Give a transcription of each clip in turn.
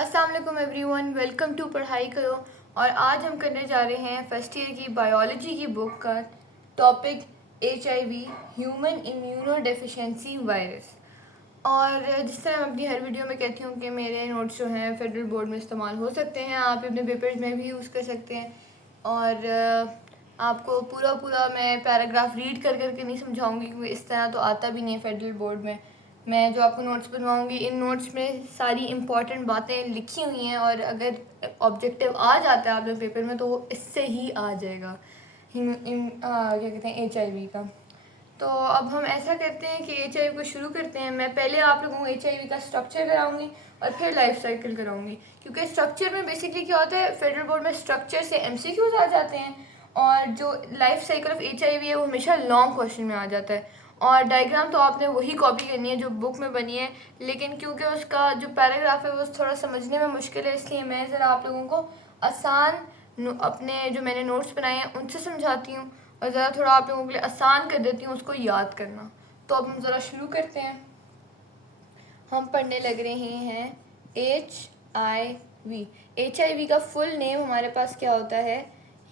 अस्सलाम वालेकुम everyone, welcome to पढ़ाई करो। और आज हम करने जा रहे हैं फर्स्ट ईयर की बायोलॉजी की बुक का topic HIV human immuno deficiency virus. और जिस तरह मैं अपनी हर वीडियो में कहती हूँ कि मेरे नोट्स जो हैं फेडरल बोर्ड में इस्तेमाल हो सकते हैं, आप अपने पेपर्स में भी यूज़ कर सकते हैं। और आपको पूरा पूरा मैं पैराग्राफ रीड कर करके नहीं समझाऊंगी क्योंकि इस तरह तो आता भी नहीं है फेडरल बोर्ड में। मैं जो आपको नोट्स बनवाऊंगी, इन नोट्स में सारी इंपॉर्टेंट बातें लिखी हुई हैं और अगर ऑब्जेक्टिव आ जाता है आप लोग पेपर में तो वो इससे ही आ जाएगा क्या कहते हैं HIV का। तो अब हम ऐसा करते हैं कि HIV को शुरू करते हैं। मैं पहले आप लोगों को HIV का स्ट्रक्चर कराऊंगी और फिर लाइफ साइकिल कराऊंगी, क्योंकि स्ट्रक्चर में बेसिकली क्या होता है, फेडरल बोर्ड में स्ट्रक्चर से MCQs आ जाते हैं और जो लाइफ साइकिल ऑफ HIV है वो हमेशा लॉन्ग क्वेश्चन में आ जाता है। और डायग्राम तो आपने वही कॉपी करनी है जो बुक में बनी है, लेकिन क्योंकि उसका जो पैराग्राफ है वो थोड़ा समझने में मुश्किल है, इसलिए मैं ज़रा आप लोगों को आसान अपने जो मैंने नोट्स बनाए हैं उनसे समझाती हूँ और ज़रा थोड़ा आप लोगों के लिए आसान कर देती हूँ उसको याद करना। तो अब हम ज़रा शुरू करते हैं। हम पढ़ने लग रहे हैं HIV। HIV का फुल नेम हमारे पास क्या होता है,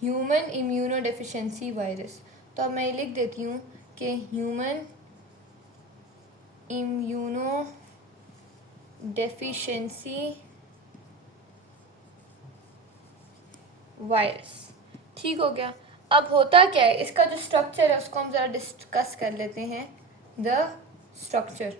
ह्यूमन इम्यूनो डेफिशिएंसी वायरस। तो अब मैं लिख देती हूँ कि ह्यूमन इम्यूनो डेफिशिएंसी वायरस। ठीक हो गया। अब होता क्या है, इसका जो स्ट्रक्चर है उसको हम ज़रा डिस्कस कर लेते हैं। द स्ट्रक्चर,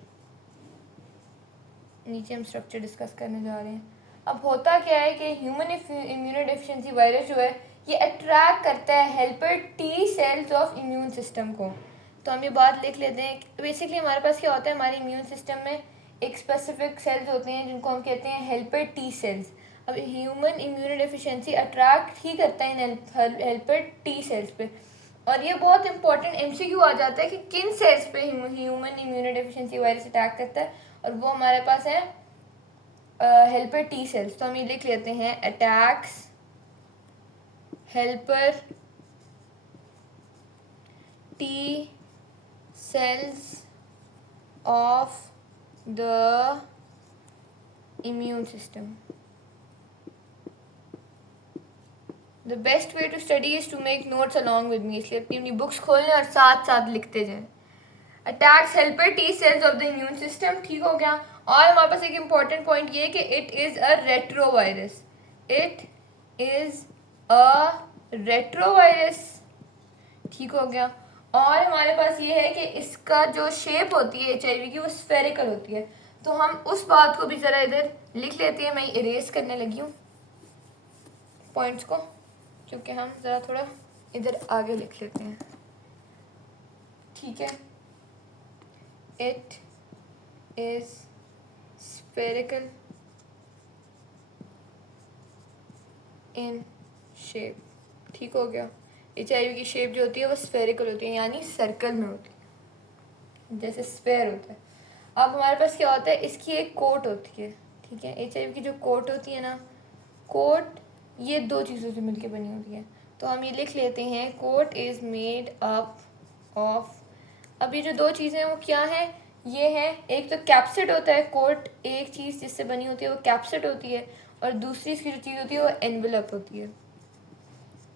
नीचे हम स्ट्रक्चर डिस्कस करने जा रहे हैं। अब होता क्या है कि ह्यूमन इम्यूनो डेफिशिएंसी वायरस जो है ये अट्रैक्ट करता है helper T cells of immune system को। तो हम ये बात लिख लेते हैं। बेसिकली हमारे पास क्या होता है, हमारे इम्यून सिस्टम में एक स्पेसिफिक सेल्स होते हैं जिनको हम कहते हैं हेल्पर T सेल्स। अब ह्यूमन इम्यूनो डेफिशिएंसी अट्रैक्ट ही करता है हेल्पर T सेल्स पे। और ये बहुत इंपॉर्टेंट MCQ आ जाता है कि किन सेल्स पे human immuno deficiency virus attack करता है, और वो हमारे पास है हेल्पर T सेल्स। तो हम ये लिख लेते हैं, attacks helper T cells of the immune system. The best way to study is to make notes along with me, इसलिए अपनी बुक्स खोलें और साथ साथ लिखते जाएं। Attacks helper T cells of the immune system, ठीक हो गया। और हमारे पास एक इम्पॉर्टेंट पॉइंट ये है कि it is a retrovirus. It is a retrovirus, ठीक हो गया। और हमारे पास ये है कि इसका जो शेप होती है HIV की वो स्फेरिकल होती है। तो हम उस बात को भी ज़रा इधर लिख लेते हैं। मैं इरेज करने लगी हूँ पॉइंट्स को, क्योंकि हम ज़रा थोड़ा इधर आगे लिख लेते हैं, ठीक है। It is spherical in shape, ठीक हो गया। HIV की शेप जो होती है वो स्फेरिकल होती है, यानी सर्कल में होती है, जैसे स्फेयर होता है। अब हमारे पास क्या होता है, इसकी एक कोट होती है, ठीक है। HIV की जो कोट होती है ना, कोट ये दो चीज़ों से मिलकर बनी होती है। तो हम ये लिख लेते हैं, coat is made up of. अब ये जो दो चीज़ें हैं वो क्या है, ये है एक तो कैप्सिड होता है। कोट एक चीज़ जिससे बनी होती है वो कैप्सिड होती है, और दूसरी इसकी जो चीज़ होती है वो एनवेलप होती है,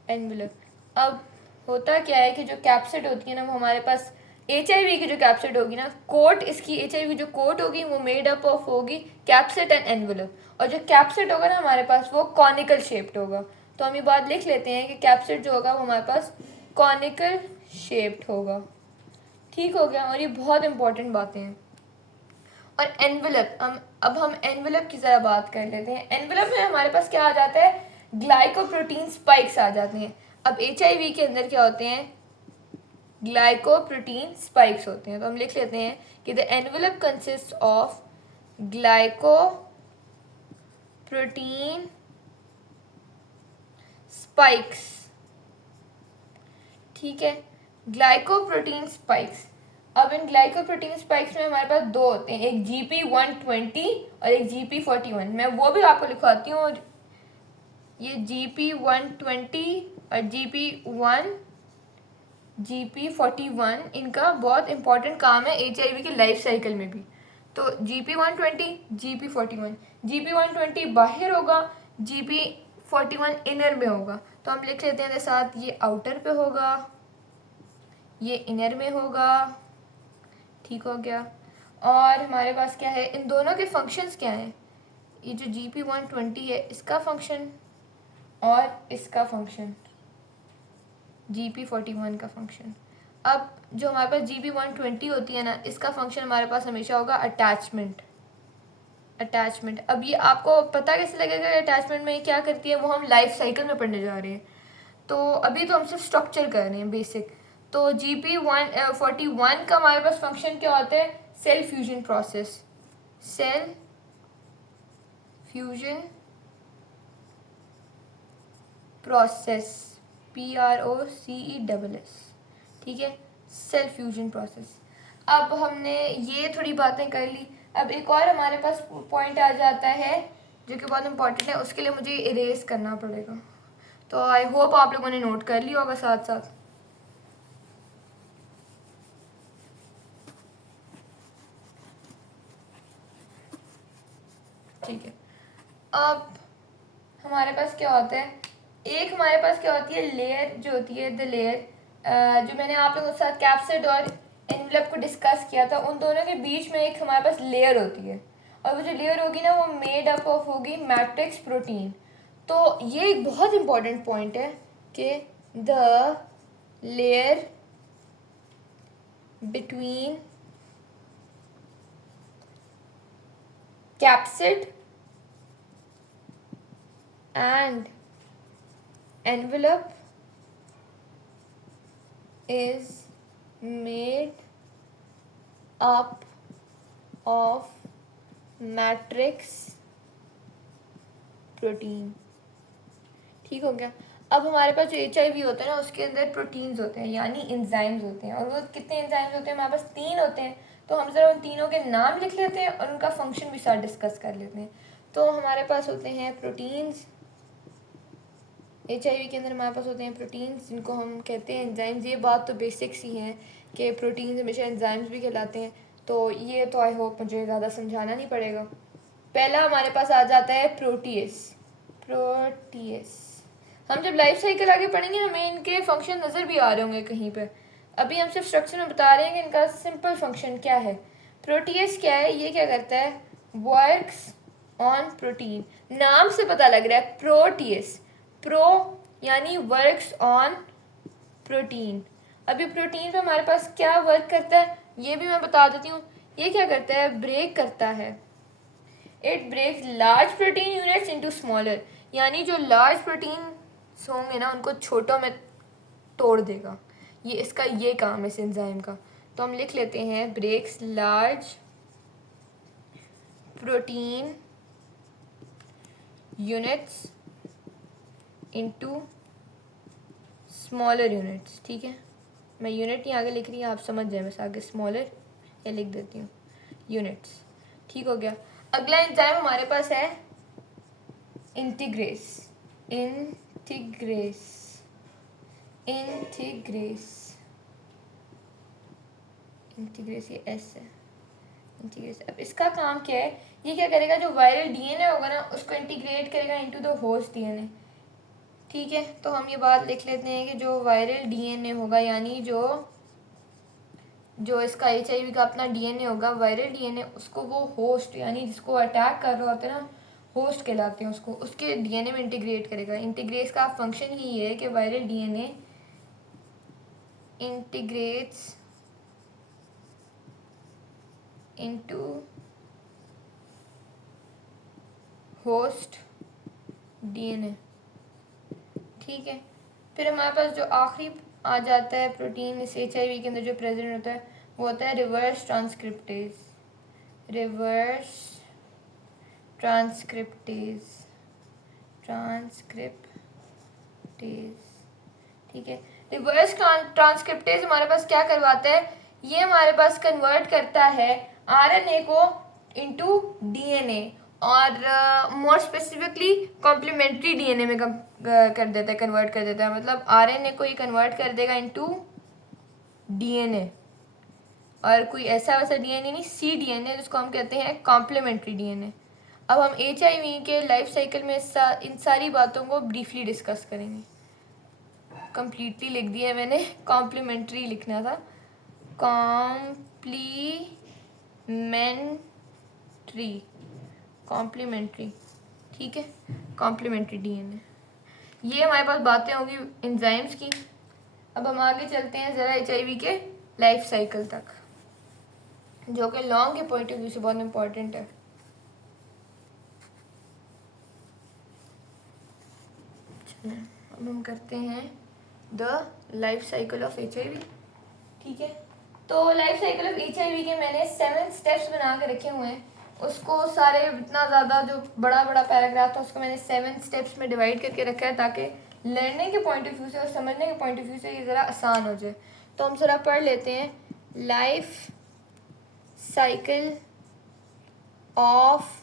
एनवेलप। अब होता क्या है कि जो कैप्सिड होती है ना वो हमारे पास HIV की जो कैप्सिड होगी ना, कोट इसकी HIV की जो कोट होगी वो मेड अप ऑफ होगी कैप्सिड एंड एनवेलप। और जो कैप्सिड होगा ना हमारे पास वो कॉनिकल शेप्ड होगा। तो हम ये बात लिख लेते हैं कि कैप्सिड जो होगा वो हमारे पास कॉनिकल शेप्ड होगा, ठीक हो गया। और ये बहुत इंपॉर्टेंट बातें हैं। और एनवेलप, अब हम एनवेलप की ज़रा बात कर लेते हैं। एनवेलप में हमारे पास क्या आ जाता है, ग्लाइकोप्रोटीन स्पाइक्स आ जाते हैं। अब HIV के अंदर क्या होते हैं, ग्लाइकोप्रोटीन स्पाइक्स होते हैं। तो हम लिख लेते हैं कि the envelope consist of glycoprotein spikes, ठीक है, ग्लाइकोप्रोटीन स्पाइक्स। अब इन ग्लाइकोप्रोटीन स्पाइक्स में हमारे पास दो होते हैं, एक GP120 और एक GP41। मैं वो भी आपको लिखवाती हूँ। ये GP120 और GP41 इनका बहुत इंपॉर्टेंट काम है HIV की लाइफ साइकिल में भी। तो GP120 GP41 GP120 बाहर होगा, GP41 इनर में होगा। तो हम लिख लेते हैं साथ, ये आउटर पे होगा, ये इनर में होगा, ठीक हो गया। और हमारे पास क्या है, इन दोनों के फंक्शंस क्या हैं, ये जो GP120 है इसका फंक्शन और इसका फंक्शन, GP41 का फंक्शन। अब जो हमारे पास GP120 होती है ना, इसका फंक्शन हमारे पास हमेशा होगा अटैचमेंट। अब ये आपको पता कैसे लगेगा अटैचमेंट में क्या करती है, वो हम लाइफ साइकिल में पढ़ने जा रहे हैं। तो अभी तो हम सिर्फ स्ट्रक्चर कर रहे हैं बेसिक। तो GP41 का हमारे पास फंक्शन क्या होता है, cell fusion process, cell fusion process, PROCESS, ठीक है, सेल फ्यूजन प्रोसेस। अब हमने ये थोड़ी बातें कर ली। अब एक और हमारे पास पॉइंट आ जाता है जो कि बहुत इंपॉर्टेंट है, उसके लिए मुझे इरेज करना पड़ेगा। तो आई होप आप लोगों ने नोट कर लिया होगा साथ साथ। ठीक है, अब हमारे पास क्या होता है, एक हमारे पास क्या होती है लेयर, जो होती है द लेयर, जो मैंने आप लोगों के साथ कैप्सिड और एनवेलप को डिस्कस किया था, उन दोनों के बीच में एक हमारे पास लेयर होती है, और वो जो लेयर होगी ना, वो मेड अप ऑफ होगी मैट्रिक्स प्रोटीन। तो ये एक बहुत इंपॉर्टेंट पॉइंट है कि the layer between capsid and envelope is made up of matrix protein, ठीक हो गया। अब हमारे पास जो HIV होता है ना, उसके अंदर प्रोटीन्स होते हैं यानी इंजाइम्स होते हैं, और वो कितने इंजाइम्स होते हैं, हमारे पास 3 होते हैं। तो हम ज़रा उन तीनों के नाम लिख लेते हैं और उनका फंक्शन भी साथ डिस्कस कर लेते हैं। तो हमारे पास होते हैं प्रोटीन्स, HIV के अंदर हमारे पास होते हैं प्रोटीन्स जिनको हम कहते हैं एंजाइम्स। ये बात तो बेसिक्स ही हैं कि प्रोटीन्स हमेशा एंजाइम्स भी कहलाते हैं, तो ये तो आई होप मुझे ज़्यादा समझाना नहीं पड़ेगा। पहला हमारे पास आ जाता है प्रोटीएस। हम जब लाइफ साइकिल आगे पढ़ेंगे हमें इनके फंक्शन नज़र भी आ रहे होंगे कहीं पर। अभी हम सिर्फ स्ट्रक्चर में बता रहे हैं कि इनका सिंपल फंक्शन क्या है। प्रोटीएस क्या है, ये क्या करता है, वर्क्स ऑन प्रोटीन। नाम से पता लग रहा है प्रोटीएस, प्रो यानी वर्क्स ऑन प्रोटीन। अभी प्रोटीन पे हमारे पास क्या वर्क करता है ये भी मैं बता देती हूँ। ये क्या करता है, ब्रेक करता है, it breaks large protein units into smaller, यानी जो लार्ज प्रोटीन होंगे ना उनको छोटों में तोड़ देगा। ये इसका ये काम है इस एंजाइम का। तो हम लिख लेते हैं breaks large protein units into smaller units, ठीक है। मैं यूनिट नहीं आगे लिख रही हूँ, आप समझ जाए, बस आगे स्मॉलर या लिख देती हूँ यूनिट्स, ठीक हो गया। अगला एंजाइम हमारे पास है इंटीग्रेस, इंटीग्रेस, इंटीग्रेस, इंटीग्रेस, ये एस है, इंटीग्रेस। अब इसका काम क्या है, ये क्या करेगा, जो वायरल डीएनए होगा ना उसको इंटीग्रेट करेगा इनटू द होस्ट डीएनए, ठीक है। तो हम ये बात लिख लेते हैं कि जो वायरल डीएनए होगा, यानी जो इसका HIV का अपना डीएनए होगा, वायरल डीएनए, उसको वो होस्ट यानी जिसको अटैक कर रहा होता है ना, होस्ट कहलाते हैं उसको, उसके डीएनए में इंटीग्रेट करेगा। इंटीग्रेस का फंक्शन ही ये है कि viral DNA integrates into host DNA, ठीक है। फिर हमारे पास जो आखिरी आ जाता है प्रोटीन इस HIV के अंदर जो प्रेजेंट होता है, वो होता है reverse transcriptase, reverse transcriptase, transcriptase, ठीक है। रिवर्स ट्रांसक्रिप्टेज हमारे पास क्या करवाता है, ये हमारे पास कन्वर्ट करता है RNA को इनटू DNA, और मोर स्पेसिफिकली कॉम्प्लीमेंट्री DNA में कर देता है, कन्वर्ट कर देता है। मतलब RNA को ये कन्वर्ट कर देगा इनटू DNA, और कोई ऐसा वैसा DNA नहीं, cDNA जिसको हम कहते हैं कॉम्प्लीमेंट्री DNA। अब हम HIV के लाइफ साइकिल में इन सारी बातों को ब्रीफली डिस्कस करेंगे। कंप्लीटली लिख दिया है मैंने, कॉम्प्लीमेंट्री लिखना था, कॉम्प्लीमेंट्री, ठीक है, कॉम्प्लीमेंट्री DNA। ये हमारे पास बातें होंगी एंजाइम्स की। अब हम आगे चलते हैं ज़रा HIV के लाइफ साइकिल तक, जो कि लॉन्ग के पॉइंट ऑफ व्यू से बहुत इम्पोर्टेंट है। अब हम करते हैं the life cycle of HIV, ठीक है। तो लाइफ साइकिल ऑफ HIV के मैंने 7 स्टेप्स बना के रखे हुए हैं। उसको सारे इतना ज़्यादा जो बड़ा बड़ा पैराग्राफ था उसको मैंने 7 स्टेप्स में डिवाइड करके रखा है, ताकि लर्निंग के पॉइंट ऑफ व्यू से और समझने के पॉइंट ऑफ व्यू से ये ज़रा आसान हो जाए। तो हम ज़रा पढ़ लेते हैं life cycle of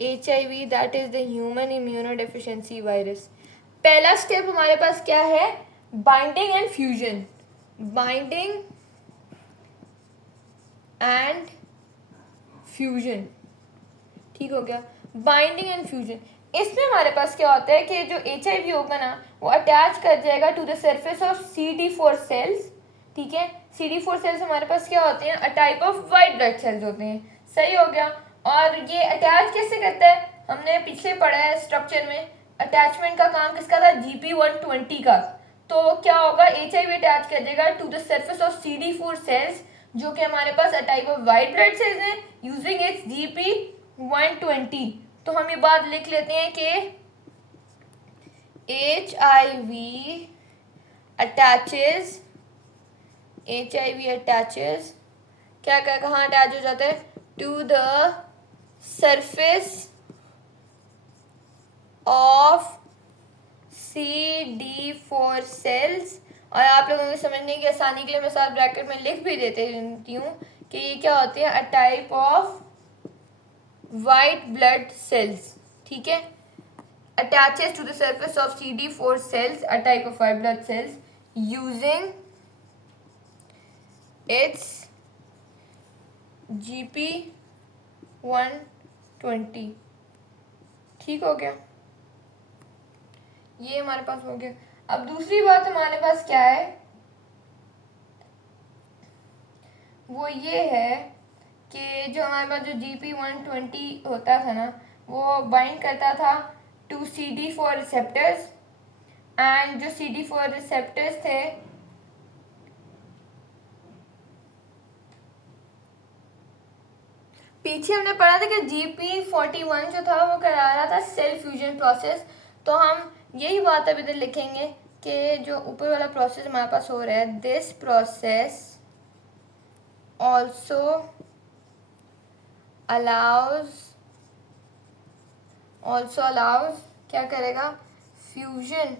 HIV, that is the human immunodeficiency virus. पहला स्टेप हमारे पास क्या है? Binding and fusion. Binding and fusion, ठीक हो गया। बाइंडिंग एंड फ्यूजन, इसमें हमारे पास क्या होता है कि जो HIV होगा ना वो अटैच कर जाएगा to the surface of CD4 cells, ठीक है। CD4 सेल्स हमारे पास क्या होते हैं? A type of white blood cells होते हैं, सही हो गया। और ये अटैच कैसे करता है? हमने पीछे पढ़ा है स्ट्रक्चर में, अटैचमेंट का काम किसका था? GP120 का। तो क्या होगा? HIV अटैच कर देगा to the surface of CD4 cells, जो कि हमारे पास a type of white blood cells हैं, यूजिंग इट्स GP120। तो हम ये बात लिख लेते हैं कि HIV अटैचेस क्या क्या कहाँ अटैच हो जाता है? To the surface of CD4 cells. और आप लोगों को समझने की आसानी के लिए मैं साथ ब्रैकेट में लिख भी देती हूँ कि ये क्या होते हैं? A type of white blood cells, ठीक है। Attaches to the surface of CD4 cells, a type of white blood cells, using its GP120, ठीक हो गया। ये हमारे पास हो गया। अब दूसरी बात हमारे पास क्या है? वो ये है कि जो हमारे पास जो GP120 होता था ना, वो बाइंड करता था टू CD4 रिसेप्टर्स, एंड जो CD4 रिसेप्टर्स थे पीछे हमने पढ़ा था कि GP41 जो था वो करा रहा था सेल फ्यूजन प्रोसेस। तो हम यही बात अब इधर लिखेंगे कि जो ऊपर वाला प्रोसेस हमारे पास हो रहा है, दिस प्रोसेस ऑल्सो अलाउज क्या करेगा? Fusion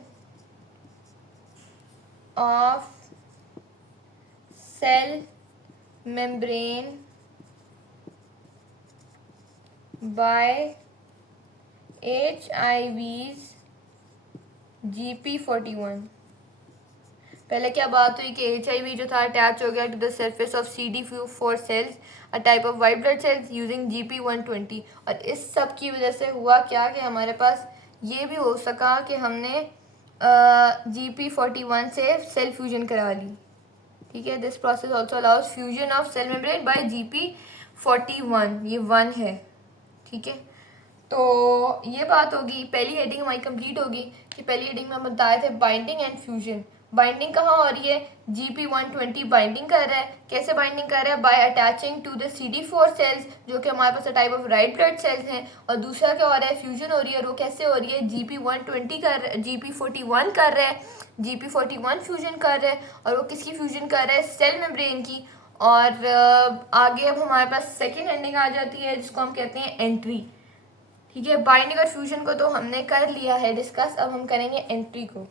of cell membrane by HIV's GP41। पहले क्या बात हुई कि HIV जो था अटैच हो गया to the surface of CD4 cells, a type of white blood cells, using GP120। और इस सब की वजह से हुआ क्या कि हमारे पास ये भी हो सका कि हमने GP41 से सेल फ्यूजन करा ली, ठीक है। This process also allows fusion of cell membrane by GP41, ये 1 है, ठीक है। तो ये बात होगी, पहली हेडिंग हमारी कंप्लीट होगी कि पहली हेडिंग में हम बताए थे बाइंडिंग एंड फ्यूजन। बाइंडिंग कहाँ हो रही है? GP120 बाइंडिंग कर रहा है। कैसे बाइंडिंग कर रहा है? By attaching to the CD4 cells, जो कि हमारे पास type of white blood cells हैं। और दूसरा क्या हो रहा है? फ्यूजन हो रही है। और वो कैसे हो रही है? GP41 कर रहा है, GP41 फ्यूजन कर रहा है। और वो किसकी फ्यूजन कर रहा है? सेल मेम्ब्रेन की। और आगे अब हमारे पास सेकेंड हेडिंग आ जाती है जिसको हम कहते हैं एंट्री, ठीक है। बाइंडिंग और फ्यूजन को तो हमने कर लिया है डिस्कस, अब हम करेंगे एंट्री को।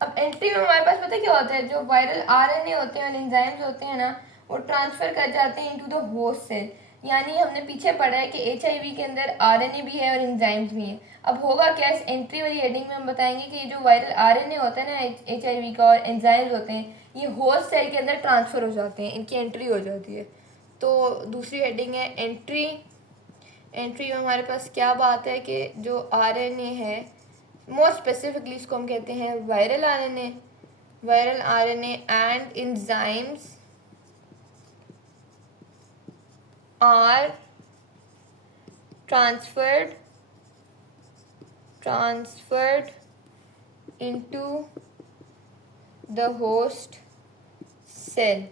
अब एंट्री में हमारे पास पता क्या होता है? जो वायरल RNA होते हैं और एंजाइम्स होते हैं ना, वो ट्रांसफर कर जाते हैं इनटू द होस्ट सेल। यानी हमने पीछे पढ़ा है कि HIV के अंदर RNA भी है और एंजाइम्स भी हैं। अब होगा क्या? इस एंट्री वाली हेडिंग में हम बताएंगे कि जो वायरल RNA होता है ना HIV का, और एंजाइम्स होते हैं, ये होस्ट सेल के अंदर ट्रांसफर हो जाते हैं, इनकी एंट्री हो जाती है। तो दूसरी हेडिंग है एंट्री। एंट्री में हमारे पास क्या बात है कि जो आरएनए है, मोस्ट स्पेसिफिकली इसको हम कहते हैं viral RNA. Viral RNA and enzymes are transferred into the host cell।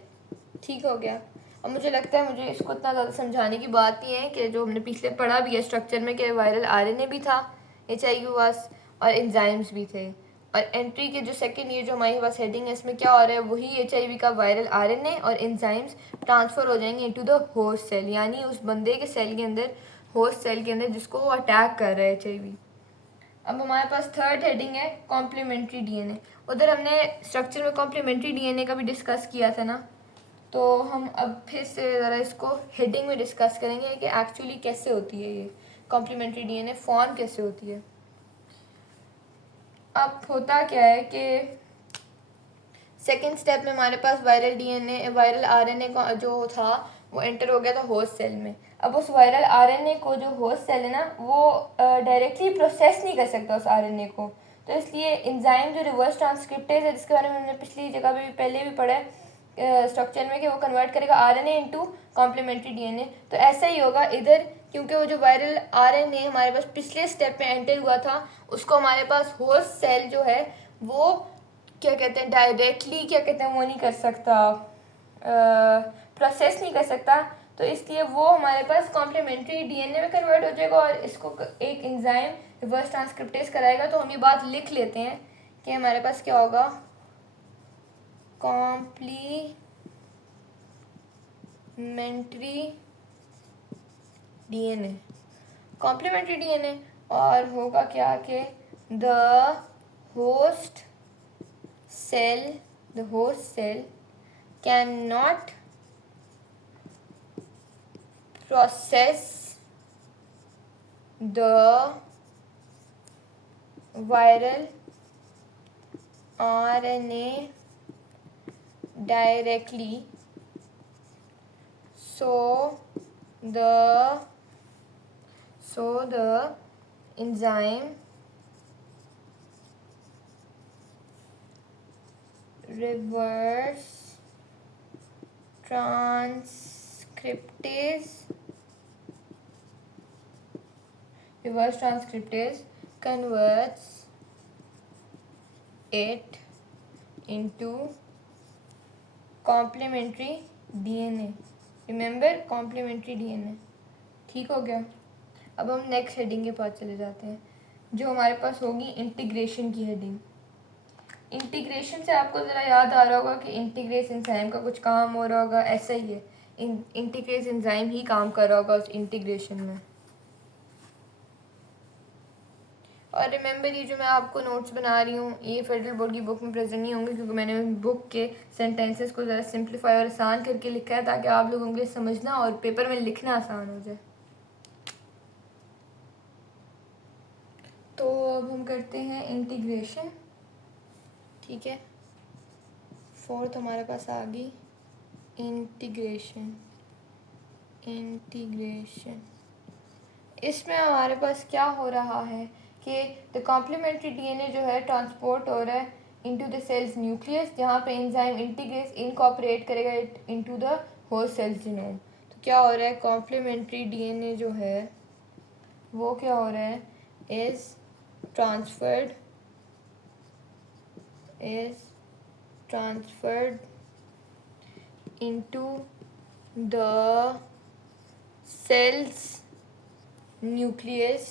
ठीक हो गया। अब मुझे लगता है मुझे इसको इतना ज़्यादा समझाने की बात नहीं है कि जो हमने पिछले पढ़ा भी है स्ट्रक्चर में कि वायरल आरएनए भी था HIV के पास और एंजाइम्स भी थे। और एंट्री के जो सेकंड ये जो हमारे पास हेडिंग है इसमें क्या हो रहा है, वही HIV का वायरल आरएनए और एंजाइम्स ट्रांसफ़र हो जाएंगे इनटू द होस्ट सेल, यानी उस बंदे के सेल के अंदर, होस्ट सेल के अंदर जिसको वो अटैक कर रहा है HIV। अब हमारे पास थर्ड हेडिंग है कॉम्प्लीमेंट्री डीएनए। उधर हमने स्ट्रक्चर में कॉम्प्लीमेंट्री डीएनए का भी डिस्कस किया था ना, तो हम अब फिर से ज़रा इसको हेडिंग में डिस्कस करेंगे कि एक्चुअली कैसे होती है ये कॉम्प्लीमेंट्री डीएनए, फॉर्म कैसे होती है। अब होता क्या है कि सेकेंड स्टेप में हमारे पास वायरल डीएनए, वायरल आरएनए का जो था वो एंटर हो गया था होस्ट सेल में। अब उस वायरल आरएनए को जो होस्ट सेल है ना वो डायरेक्टली प्रोसेस नहीं कर सकता उस आरएनए को, तो इसलिए एंजाइम जो रिवर्स ट्रांसक्रिप्टेज है जिसके बारे में हमने पिछली जगह भी पहले भी पढ़ा है स्ट्रक्चर में कि वो कन्वर्ट करेगा आरएनए इनटू कॉम्प्लीमेंट्री डीएनए। तो ऐसा ही होगा इधर, क्योंकि वो जो वायरल आरएनए हमारे पास पिछले स्टेप में एंटर हुआ था उसको हमारे पास होस्ट सेल जो है वो क्या कहते हैं डायरेक्टली क्या कहते हैं वो नहीं कर सकता, प्रोसेस नहीं कर सकता, तो इसलिए वो हमारे पास कॉम्प्लीमेंट्री डीएनए में कन्वर्ट हो जाएगा और इसको एक एंजाइम रिवर्स ट्रांसक्रिप्टेज कराएगा। तो हम ये बात लिख लेते हैं कि हमारे पास क्या होगा, कॉम्प्लीमेंट्री डीएनए, कॉम्प्लीमेंट्री डीएनए, और होगा क्या कि the host cell cannot process the viral RNA directly, so the enzyme reverse transcriptase converts it into complementary DNA। Remember complementary DNA. ठीक हो गया। अब हम नेक्स्ट हेडिंग के पास चले जाते हैं जो हमारे पास होगी इंटीग्रेशन की हेडिंग। इंटीग्रेशन से आपको ज़रा याद आ रहा होगा कि इंटीग्रेस एंजाइम का कुछ काम हो रहा होगा, ऐसा ही है, इंटीग्रेस एंजाइम ही काम कर रहा होगा उस इंटीग्रेशन में। और रिमेंबर ये जो मैं आपको नोट्स बना रही हूँ ये फेडरल बोर्ड की बुक में प्रेजेंट नहीं होंगे, क्योंकि मैंने बुक के सेंटेंसेस को ज़रा सिंप्लीफाई और आसान करके लिखा है ताकि आप लोगों के लिए समझना और पेपर में लिखना आसान हो जाए। तो अब हम करते हैं इंटीग्रेशन। ठीक है, फोर्थ हमारे पास आ गई इंटीग्रेशन। इसमें हमारे पास क्या हो रहा है कि द कॉम्प्लीमेंट्री डीएनए जो है ट्रांसपोर्ट हो रहा है इनटू द सेल्स न्यूक्लियस, जहाँ पे एंजाइम इंटीग्रेस इनकॉपरेट करेगा into the host cells genome. तो क्या हो रहा है, कॉम्प्लीमेंट्री डीएनए जो है वो क्या हो रहा है, is transferred into the cells nucleus।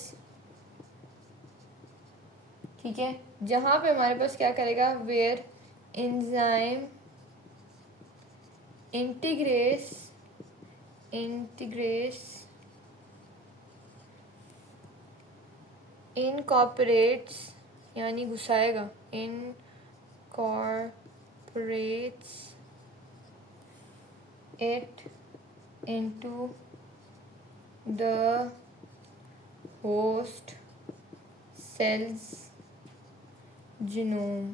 ठीक है, जहाँ पे हमारे पास क्या करेगा, वेयर एंजाइम इंटीग्रेस इनकॉर्पोरेट्स, यानी घुसाएगा, incorporates it into the host cells genome।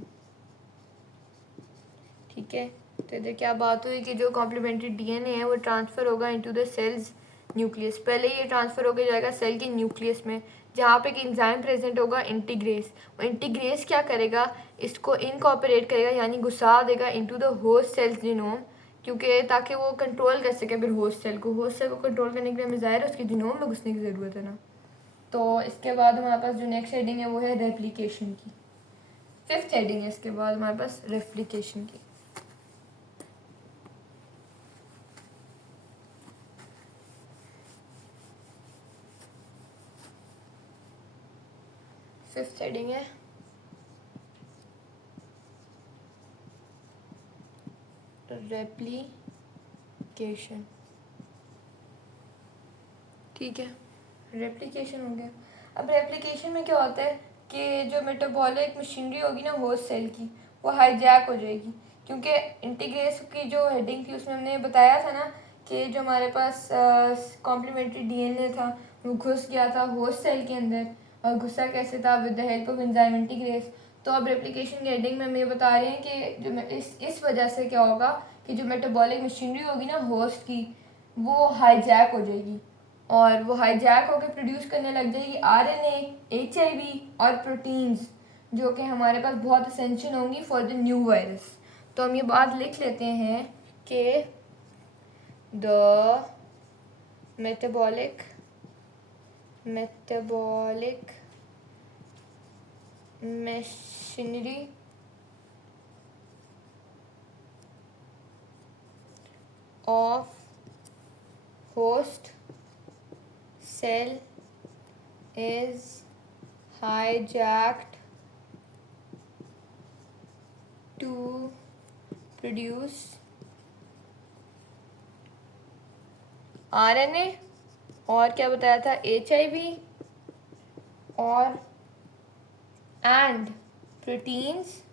ठीक है, होते हैं। क्या बात हुई कि जो कॉम्प्लीमेंट्री डीएनए है वो ट्रांसफ़र होगा इनटू द सेल्स न्यूक्लियस। पहले ये ट्रांसफ़र होकर जाएगा सेल के न्यूक्लियस में, जहाँ पे एक एंजाइम प्रेजेंट होगा इंटीग्रेस। और इंटीग्रेस क्या करेगा, इसको इनकॉर्पोरेट करेगा यानी घुसा देगा into the host cells genome, क्योंकि ताकि वो कंट्रोल कर सके फिर होस्ट सेल को कंट्रोल करने के लिए हमें ज़ाहिर है उसके जीनोम में घुसने की ज़रूरत है ना। तो इसके बाद हमारे पास जो नेक्स्ट हेडिंग है वो है रेप्लिकेशन की। 5th हेडिंग है इसके बाद हमारे पास रेप्लिकेशन की। फिफ्थ हेडिंग है रेप्लिकेशन। ठीक है, रेप्लिकेशन हो गया। अब रेप्लिकेशन में क्या होता है कि जो मेटाबॉलिक मशीनरी होगी ना होस्ट सेल की, वो हाईजैक हो जाएगी, क्योंकि इंटीग्रेस की जो हेडिंग थी उसमें हमने बताया था ना कि जो हमारे पास कॉम्प्लीमेंट्री डीएनए था वो घुस गया था होस्ट सेल के अंदर, और घुसा कैसे था, with the help of enzyme integrase. तो अब रेप्लिकेशन की हेडिंग में हम ये बता रहे हैं कि जो इस वजह से क्या होगा कि जो मेटाबॉलिक मशीनरी होगी ना होस्ट की, वो हाईजैक हो जाएगी, और वो हाईजैक होकर प्रोड्यूस करने लग जाएगी आरएनए, एचआईवी और प्रोटीन्स, जो कि हमारे पास बहुत असेंशियल होंगी फॉर द न्यू वायरस। तो हम ये बात लिख लेते हैं कि the metabolic machinery of host cell is hijacked to produce RNA और क्या बताया था, एचआईवी और एंड प्रोटीन्स,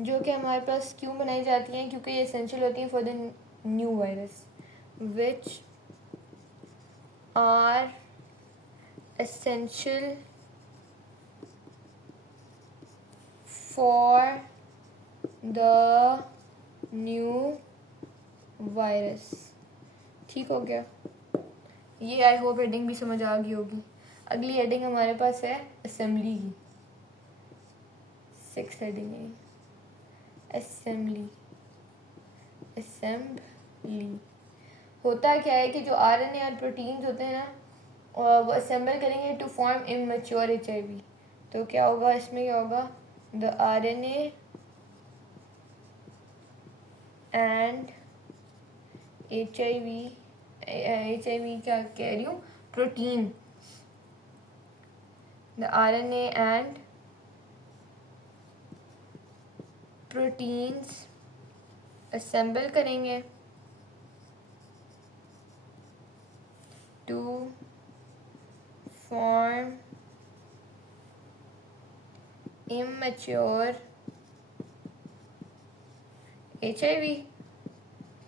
जो कि हमारे पास क्यों बनाई जाती हैं, क्योंकि ये एसेंशियल होती हैं for the new virus, which are essential for the new virus. ठीक हो गया, ये आई होप हेडिंग भी समझ आ गई होगी। अगली हेडिंग हमारे पास है असेंबली की। 6th हेडिंग है असेंबली। होता क्या है कि जो आरएनए और प्रोटीन्स होते हैं ना, वो असेंबल करेंगे टू फॉर्म इमैच्योर एचआईवी। तो क्या होगा इसमें, क्या होगा, द आरएनए एंड एचआईवी क्या कह रही हूँ, protein, the RNA and proteins assemble करेंगे टू फॉर्म इमैच्योर एचआईवी।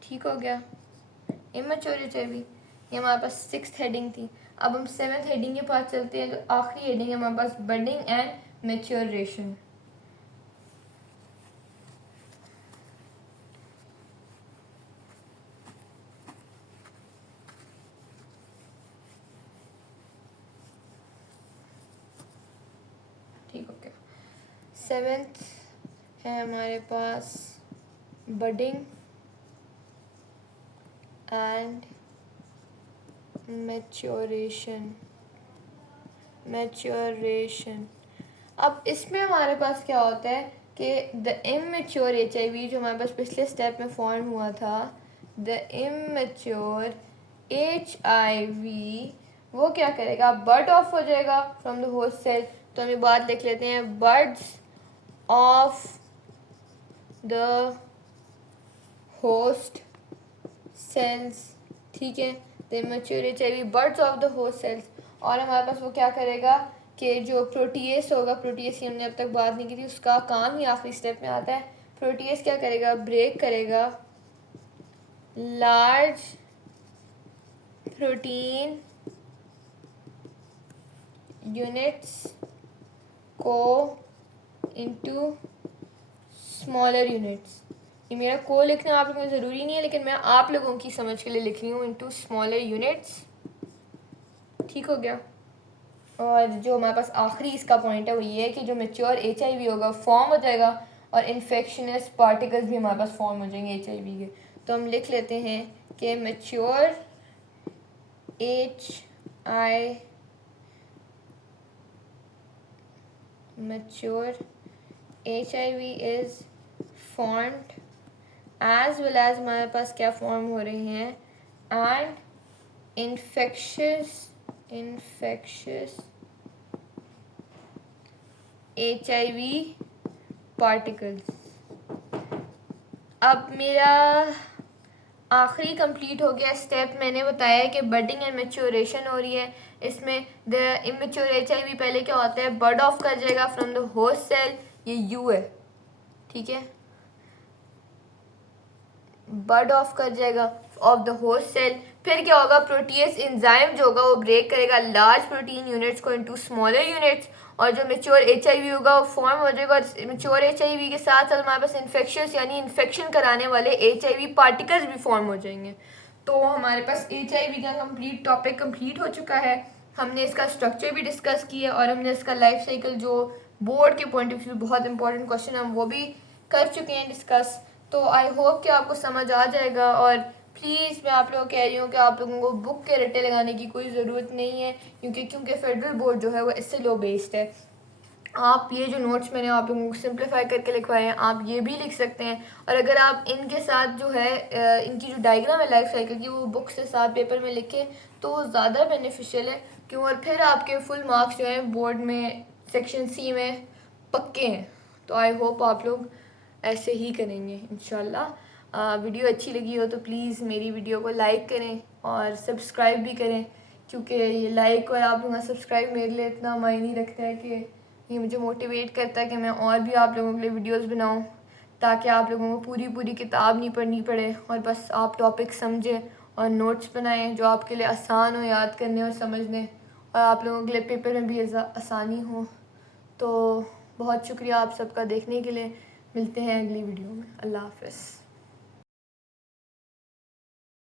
ठीक हो गया, इमैच्योर एचआईवी। ये हमारे पास 6th हेडिंग थी। अब हम 7th हेडिंग के पास चलते हैं। तो आखिरी हेडिंग है हमारे पास बडिंग एंड मैच्योरेशन। ठीक हो गया, 7th है हमारे पास बडिंग एंड मैच्योरेशन। अब इसमें हमारे पास क्या होता है कि द इमैच्योर एचआईवी जो हमारे पास पिछले स्टेप में फॉर्म हुआ था, द इमैच्योर एचआईवी, वो क्या करेगा, बर्ड ऑफ हो जाएगा फ्रॉम द होस्ट सेल। तो हम ये बात लिख लेते हैं, birds of the host cells. ठीक है, the immature HIV birds of the host cells. और हमारे पास वो क्या करेगा कि जो प्रोटीएस होगा, प्रोटीएस की हमने अब तक बात नहीं की थी, उसका काम ही आखिरी स्टेप में आता है। प्रोटीएस क्या करेगा, ब्रेक करेगा लार्ज प्रोटीन यूनिट्स को इनटू स्मॉलर यूनिट्स। ये मेरा को लिखना आप लोगों को ज़रूरी नहीं है, लेकिन मैं आप लोगों की समझ के लिए लिख रही हूँ इनटू स्मॉलर यूनिट्स। ठीक हो गया। और जो हमारे पास आखिरी इसका पॉइंट है वो ये है कि जो मेच्योर HIV होगा फॉर्म हो जाएगा और इन्फेक्शनस पार्टिकल्स भी हमारे पास फॉर्म हो जाएंगे HIV के। तो हम लिख लेते हैं कि mature HIV is formed as well as हमारे पास क्या फॉर्म हो रही हैं एंड infectious HIV particles। अब मेरा आखिरी कंप्लीट हो गया स्टेप। मैंने बताया कि बडिंग एंड मेच्योरेशन हो रही है। इसमें द इमेच्योर HIV पहले क्या होता है, बड ऑफ कर जाएगा फ्रॉम द होस्ट सेल, ये यू है, ठीक है, बड ऑफ कर जाएगा ऑफ द होस्ट सेल। फिर क्या होगा, प्रोटीएस एंजाइम जो होगा वो ब्रेक करेगा लार्ज प्रोटीन यूनिट्स को इनटू स्मॉलर यूनिट्स, और जो मेच्योर HIV होगा वो फॉर्म हो जाएगा। और मेच्योर HIV के साथ साथ हमारे पास इन्फेक्शस यानी इन्फेक्शन कराने वाले HIV पार्टिकल्स भी फॉर्म हो जाएंगे। तो हमारे पास HIV का कंप्लीट टॉपिक कंप्लीट हो चुका है। हमने इसका स्ट्रक्चर भी डिस्कस किया और हमने इसका लाइफ साइकिल जो बोर्ड के पॉइंट ऑफ व्यू बहुत इंपॉर्टेंट क्वेश्चन हम वो भी कर चुके हैं डिस्कस। तो आई होप कि आपको समझ आ जाएगा। और प्लीज़ मैं आप लोगों को कह रही हूँ कि आप लोगों को बुक के रट्टे लगाने की कोई ज़रूरत नहीं है, क्योंकि फेडरल बोर्ड जो है वो इससे लो बेस्ड है। आप ये जो नोट्स मैंने आप लोगों को सिंप्लीफाई करके लिखवाए हैं आप ये भी लिख सकते हैं। और अगर आप इनके साथ जो है इनकी जो डायग्राम है लाइफ साइकिल की वो बुक से साथ पेपर में लिखें तो ज़्यादा बेनिफिशियल है, क्यों, और फिर आपके फुल मार्क्स जो है बोर्ड में सेक्शन C में पक्के हैं। तो आई होप आप लोग ऐसे ही करेंगे इंशाल्लाह। वीडियो अच्छी लगी हो तो प्लीज़ मेरी वीडियो को लाइक करें और सब्सक्राइब भी करें, क्योंकि ये लाइक और आप लोगों का सब्सक्राइब मेरे लिए इतना मायने रखता है कि ये मुझे मोटिवेट करता है कि मैं और भी आप लोगों के लिए वीडियोस बनाऊं, ताकि आप लोगों को पूरी किताब नहीं पढ़नी पड़े और बस आप टॉपिक समझें और नोट्स बनाएं जो आपके लिए आसान हो याद करने और समझने, और आप लोगों के लिए पेपर में भी आसानी हो। तो बहुत शुक्रिया आप सबका देखने के लिए। मिलते हैं अगली वीडियो में। अल्लाह हाफ़िज़।